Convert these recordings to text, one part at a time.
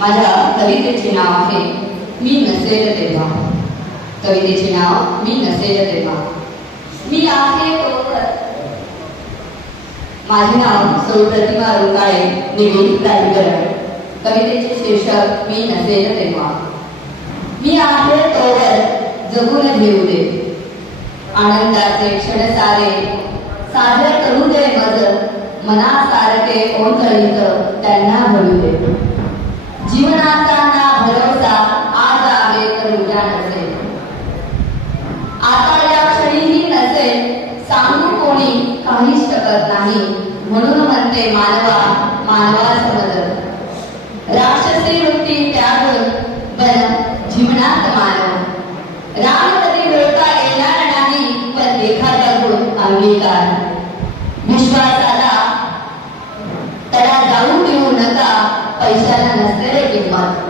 माझ्या कवितेचे नाव आहे मी नसेल तेव्हा कवितेचे नाव मी नसेल तेव्हा मी आहे माझे नाव सौ प्रतिमा रुकाळे निविड प्राधिकरण कवितेचे शीर्षक मी नसेल तेव्हा मी आहे तोवर जगून घेऊ दे. आनंदाचे क्षण सारे साजरे करू दे मज कोण ओंजळीत त्यांना भरू दे. जीवनाचा ना भरवता आज आहे तर उद्या नसेल. आता या क्षणीही नसेल सांगू कोणी काहीच शकत नाही. म्हणून म्हणते मानवा मानवा समज राक्षसी वृत्ती त्यागून बन जीवनात मानव राम कधी मिळता येणार नाही पण एखादा गुण अंगीकार. विश्वासाला त्याला जाऊ देऊ नका पैशाला नसलेली किंमत.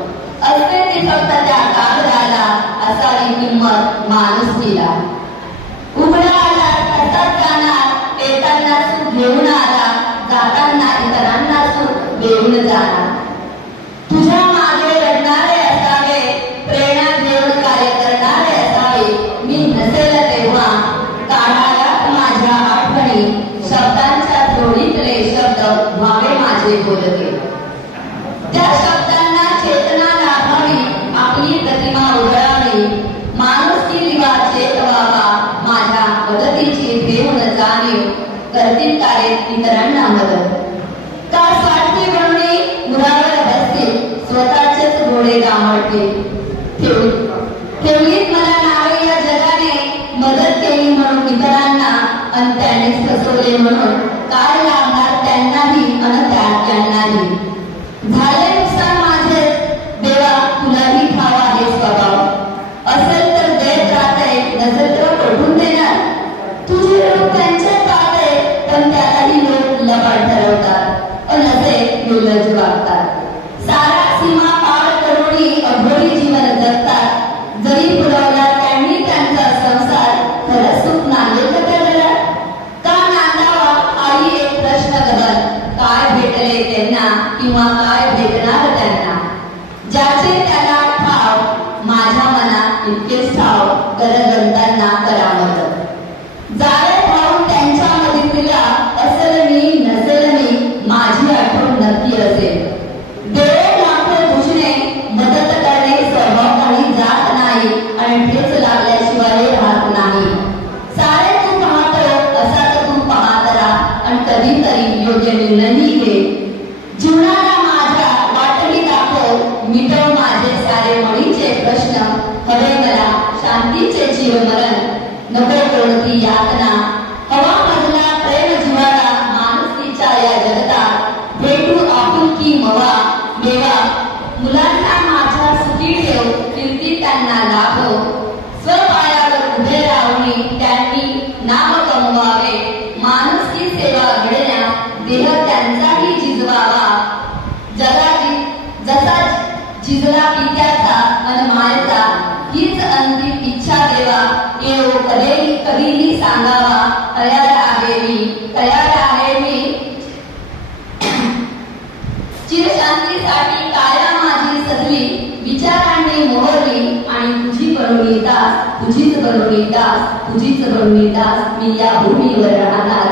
असते ती फक्त त्या कागदाला असावी किंमत माणुसकीला उघडा आला तसाच जाणार येताना सुख घेऊन आला जाताना इतरांना सुख देऊन जाणार. तुझ्या मागे रडणारे असावे प्रेरणा देऊन कार्य करणारे असावे मी नसेल तेव्हा. काढाव्यात माझ्या आठवणी शब्दांच्या जोडीतले शब्द व्हावे माझे बोलते त्या शब्दांना चेतना लाभावी आपली प्रतिमा उघडावी. माणूस माणुसकी दिवा चेतवावा माझ्या मदतीची देऊन जाणीव करतील कार्य इतरांना मदत. काय स्वार्थी बनणे मुरावर बसतील स्वतःचेच डोळे गामडतील. ठेवली नसेल तर पडून देणार. तुझे लोक त्यांचे पाहते पण त्यालाही लोक लबाड ठरवतात. पण असे निर्लज वागतात. सारा सीमा पार करुणी अघोरी जीवन जगतात. जरी पुरवला त्यांनी त्यांचा संसार खरं सुख नांदेल का त्या घरात? का नांदावा हाही एक प्रश्न गगन काय भेटले त्यांना किंवा काय भेटणार त्यांना? ज्याचे त्याला ठाव माझ्या मनात इतकेच ठाव. गरजवंतांना करामत जाळे ठाऊन त्यांच्या मदतीला असल मी नसेल मी माझी आठवण नक्की असेल. देव लाखो दुसरे मदत करणे स्वभाव काही जात नाही आणि शांतीचे जीवमरण नको कोणती यातना. हवा मधला प्रेम जीवाला मानसीच्या या जगतात. भेटू आपुलकी मवा. मेवा मुलांना माझ्या सुखी ठेव कीर्ती त्यांना लाभो स्वपायावर उभे राहुनी त्यांनी नाव कमवावे. माणुसकी सेवा घडण्या देह त्यांचाही झिजवावा जगा जसा झिजला पित्याचा अन मायेचा हीच अंतिम शिक्षा देवा येऊ कधीही कधीही सांगावा. तयार आहे मी तयार आहे मी. चिरशांतीसाठी काया माझी सजली विचारांनी मोहरली आणि तुझी बनवली दास तुझीच बनवली दास तुझीच बनवली दास मी या भूमीवर राहणार.